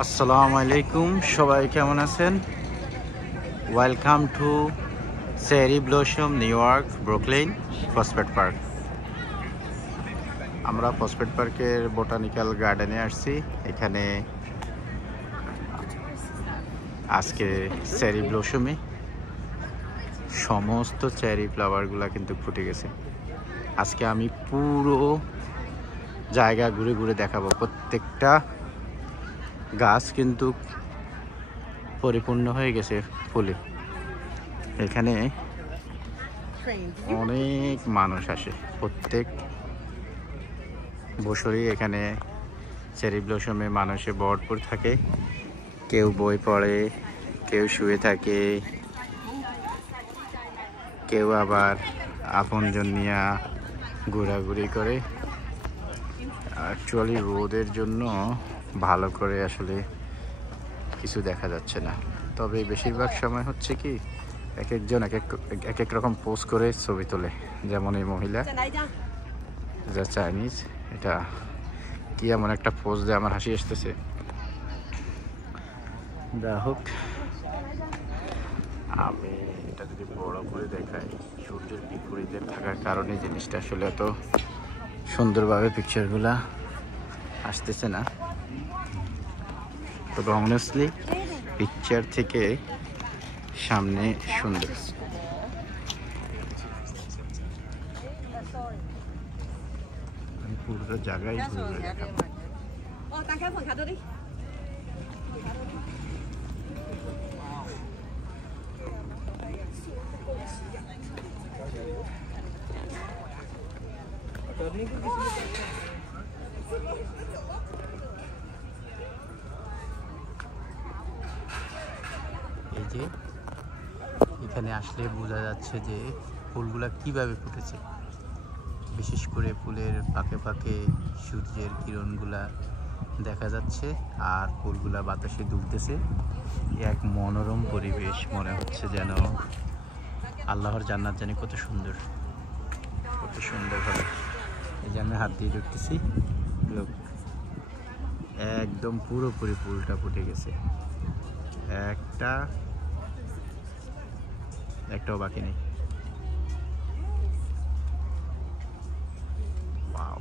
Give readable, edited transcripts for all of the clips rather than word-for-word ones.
আসসালামু আলাইকুম, সবাই কেমন আছেন? Welcome to cherry blossom new York Brooklyn phosphate park. আমরা ফসফেট পার্কের বোটানিক্যাল গার্ডেনে আসছি। এখানে আজকে চেরি ব্লসমে সমস্ত চেরি ফ্লাওয়ারগুলো কিন্তু ফুটে গেছে। আজকে আমি পুরো জায়গা ঘুরে ঘুরে দেখাবো। প্রত্যেকটা গাছ কিন্তু পরিপূর্ণ হয়ে গেছে ফুলে। এখানে অনেক মানুষ আসে প্রত্যেক বছরই। এখানে চেরি ব্লসমে মানুষে ভরপুর থাকে। কেউ বই পড়ে, কেউ শুয়ে থাকে, কেউ আবার আপনজন নিয়ে ঘোরাঘুরি করে। অ্যাকচুয়ালি রোদের জন্য ভালো করে আসলে কিছু দেখা যাচ্ছে না, তবে বেশিরভাগ সময় হচ্ছে কি এক একজন এক এক রকম পোজ করে ছবি তোলে। যেমন এই মহিলা, যা চাইনিজ, এটা কি এমন একটা পোজ দিয়ে আমার হাসি আসতেছে। যা হোক, আমি এটা যদি বড় করে দেখাই, সূর্যের বিপরীতে থাকার কারণে জিনিসটা আসলে এত সুন্দরভাবে পিকচারগুলা আসতেছে না। তবে অনেস্টলি পিকচার থেকে সামনে সুন্দর। আমি পুরো জায়গায় ঘুরে ঘুরে দেখাবো। এই যে এখানে আসলে বোঝা যাচ্ছে যে ফুলগুলা কিভাবে ফুটেছে। বিশেষ করে ফুলের ফাঁকে ফাঁকে সূর্যের কিরণগুলা দেখা যাচ্ছে, আর ফুলগুলা বাতাসে দুলতেছে। এক মনোরম পরিবেশ, মনে হচ্ছে যেন আল্লাহর জান্নাত। জানি কত সুন্দর, কত সুন্দরভাবে। এই যে আমি হাত দিয়ে ঢুকতেছি, লোক একদম পুরোপুরি ফুলটা ফুটে গেছে। একটাও বাকি নেই। ওয়াও,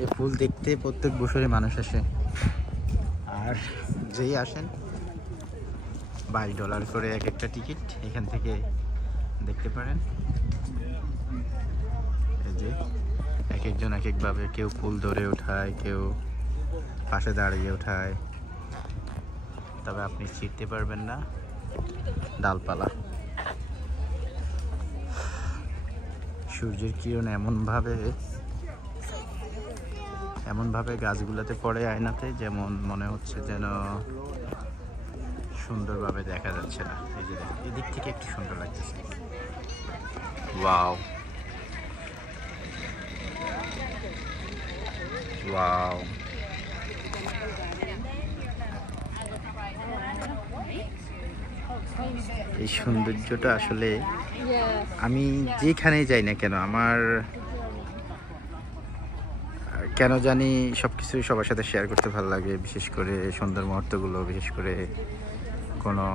এই ফুল দেখতে প্রত্যেক বছরই মানুষ আসে, আর যেই আসেন $22 করে এক একটা টিকিট এখান থেকে দেখতে পারেন। এই যে এক একজন এক একভাবে, কেউ ফুল ধরে ওঠায়, কেউ পাশে দাঁড়িয়ে ওঠায়, তবে আপনি ছিঁড়তে পারবেন না ডালপালা। সূর্যের কিরণ এমনভাবে গাছগুলোতে পড়ে, আয়নাতে, যেমন মনে হচ্ছে যেন সুন্দরভাবে দেখা যাচ্ছে না। এই যে এদিক থেকে একটু সুন্দর লাগতেছে। ওয়াও ওয়াও, এই সৌন্দর্যটা আসলে আমি যেখানেই যাই না কেন, আমার কেন জানি সবকিছু সবার সাথে শেয়ার করতে ভালো লাগে। বিশেষ করে সুন্দর মুহূর্তগুলো, বিশেষ করে কোনো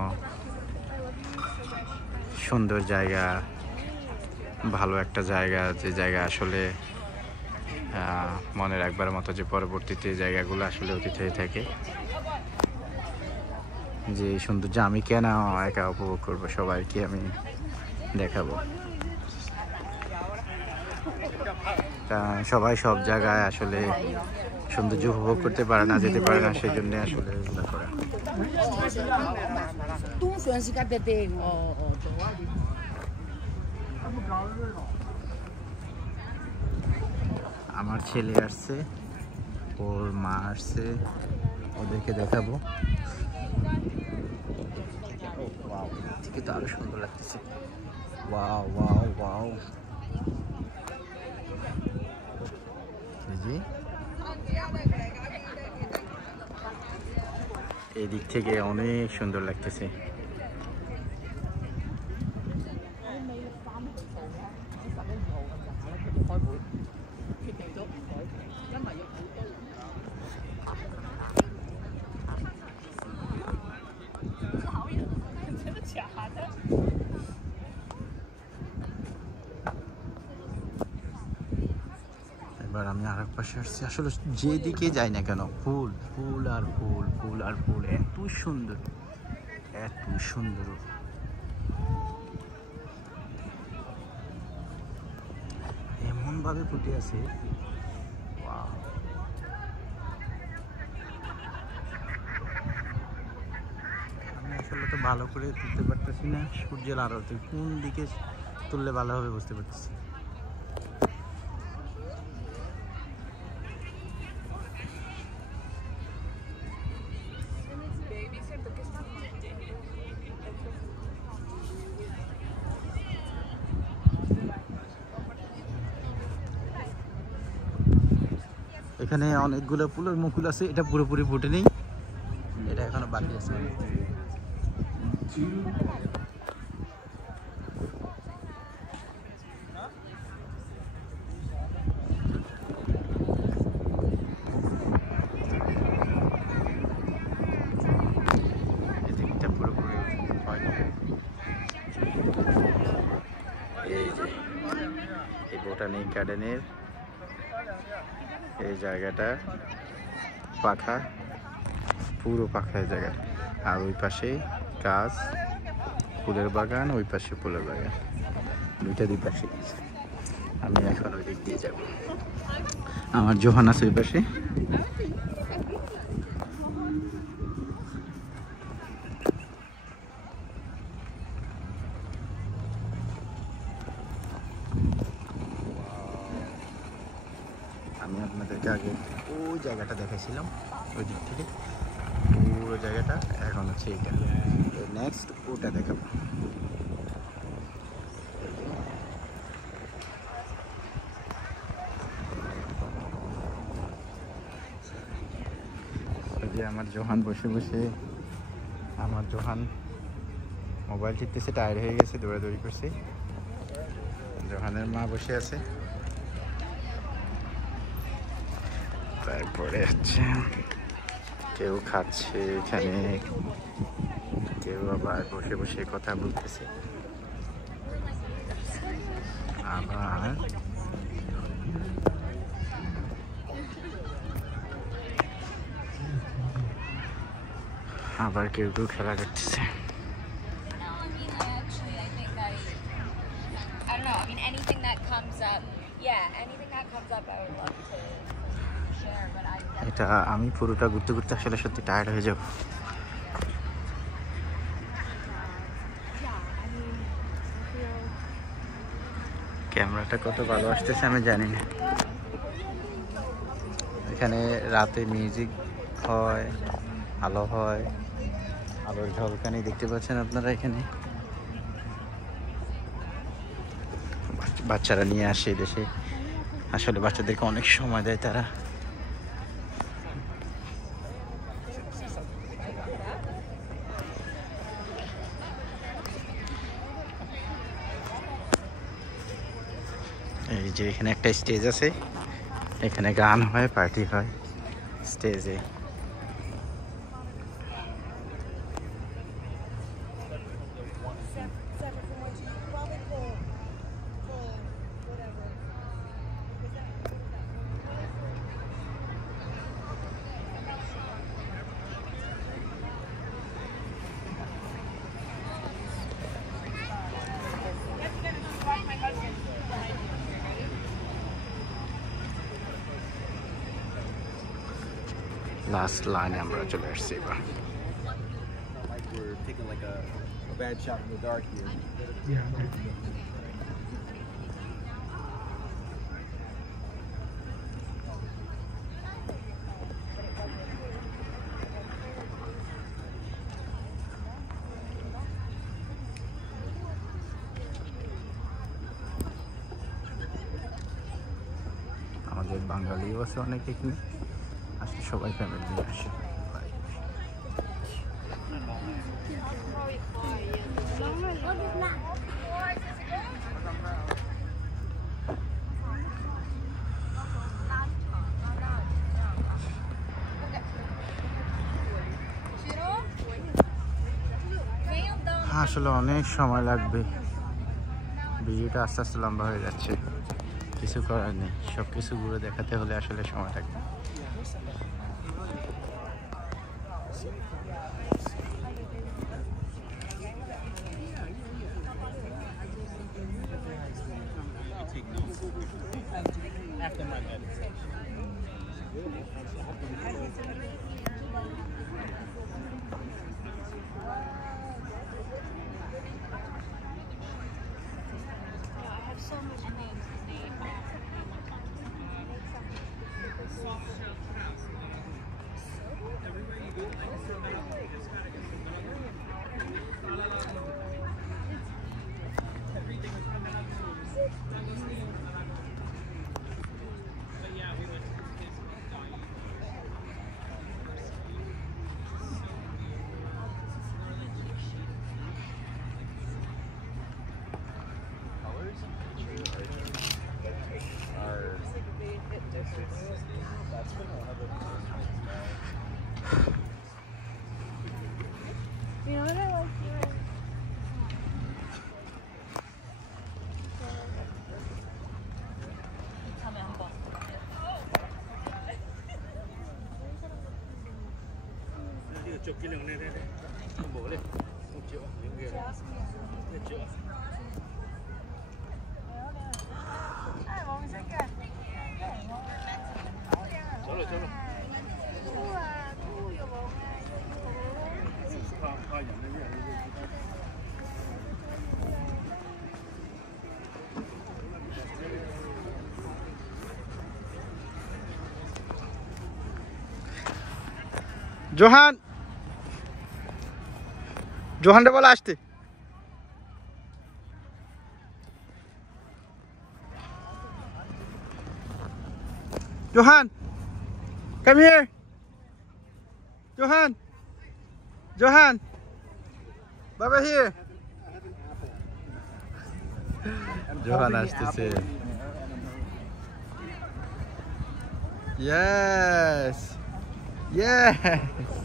সুন্দর জায়গা, ভালো একটা জায়গা, যে জায়গা আসলে মনে রাখবার মতো, যে পরবর্তীতে জায়গাগুলো আসলে অতীত হয়ে থাকে। যে সৌন্দর্য আমি কেন একা উপভোগ করবো, সবাইকে আমি দেখাবো। সবাই সব জায়গায় আসলে সৌন্দর্য উপভোগ করতে পারে না, যেতে পারে না, সেই জন্য আসলে এগুলো করা। আমার ছেলে আসছে, ওর মা আসছে, ওদেরকে দেখাবো। থেকে তো আরো সুন্দর লাগতেছে। ওয়াও ওয়াও ওয়াও, জি এই দিক থেকে অনেক সুন্দর লাগতেছে। এবার আমি আরেক পাশে আসছি। আসলে যেদিকে যাই না কেন ফুল ফুল আর ফুল, ফুল আর ফুল, এত সুন্দর, এত সুন্দর। এমন ভাবে ফুটে আছে, আমি আসলে তো ভালো করে তুলতে পারতেছি না। সূর্যের আলোতে কোন দিকে তুললে ভালো হবে বুঝতে পারতেছি। এখানে অনেকগুলো ফুলের মুকুল আছে, এটা পুরোপুরি ফুটে নেই, এটা এখনো বাকি আছে। এদিকটা পুরোপুরি হয়নি। এই যে এই বোটানিক গার্ডেনের এই জায়গাটা পাখা, পুরো পাখা এই জায়গা। আর ওই পাশে গাছ, ফুলের বাগান, ওই পাশে ফুলের বাগান, দুই পাশে। আমি এখন ওই দিক দিয়ে যাব। আমার জোহান আছে ওই পাশে। আমি আপনাদেরকে আগে ওই জায়গাটা দেখাইছিলাম, ওই দিক থেকে পুরো জায়গাটা। এখন হচ্ছে এইটা, নেক্সট ওটা দেখাবো। যে আমার জোহান বসে বসে, আমার জোহান মোবাইল টিপতেছে, টায়ার হয়ে গেছে, দৌড়াদৌড়ি করছে। জোহানের মা বসে আছে, তারপরে হচ্ছে কেউ খাচ্ছে এখানে, কেউ আবার বসে বসে কথা বলতেছে। আবার কেউ কেউ খেলা করতেছে। এটা আমি পুরোটা ঘুরতে ঘুরতে আসলে সত্যি টায়ার্ড হয়ে যাব। ক্যামেরাটা কত ভালো আসতেছে আমি জানি না। এখানে রাতে মিউজিক হয়, আলো হয়, আলোর ঝলকানি দেখতে পাচ্ছেন আপনারা। এখানে বাচ্চারা নিয়ে আসে দেশে, আসলে বাচ্চাদেরকে অনেক সময় দেয় তারা। এই যে এখানে একটা স্টেজ আছে, এখানে গান হয়, পার্টি হয় স্টেজে। লাস্ট লাইনে আমরা চলে আসছি এবার। আমাদের বাঙালিও আছে অনেক এখানে, আসলে সবাই ফ্যামিলি নিয়ে আসে। আসলে অনেক সময় লাগবে, ভিডিওটা আস্তে আস্তে লম্বা হয়ে যাচ্ছে, কিছু করার নেই, সব কিছু ঘুরে দেখাতে হলে আসলে সময় লাগবে। You know what I like doing? chụp cái đường này đây đây, bổ lên, 1 triệu những người, 1 triệu. Chốt rồi, chốt rồi. Khoai nhầm đấy nhỉ. जोहान जोहान रे बोला आस्ते Johan, come here. Johan, Johan, Baba here. Johan আসতেছে. Yes, yes.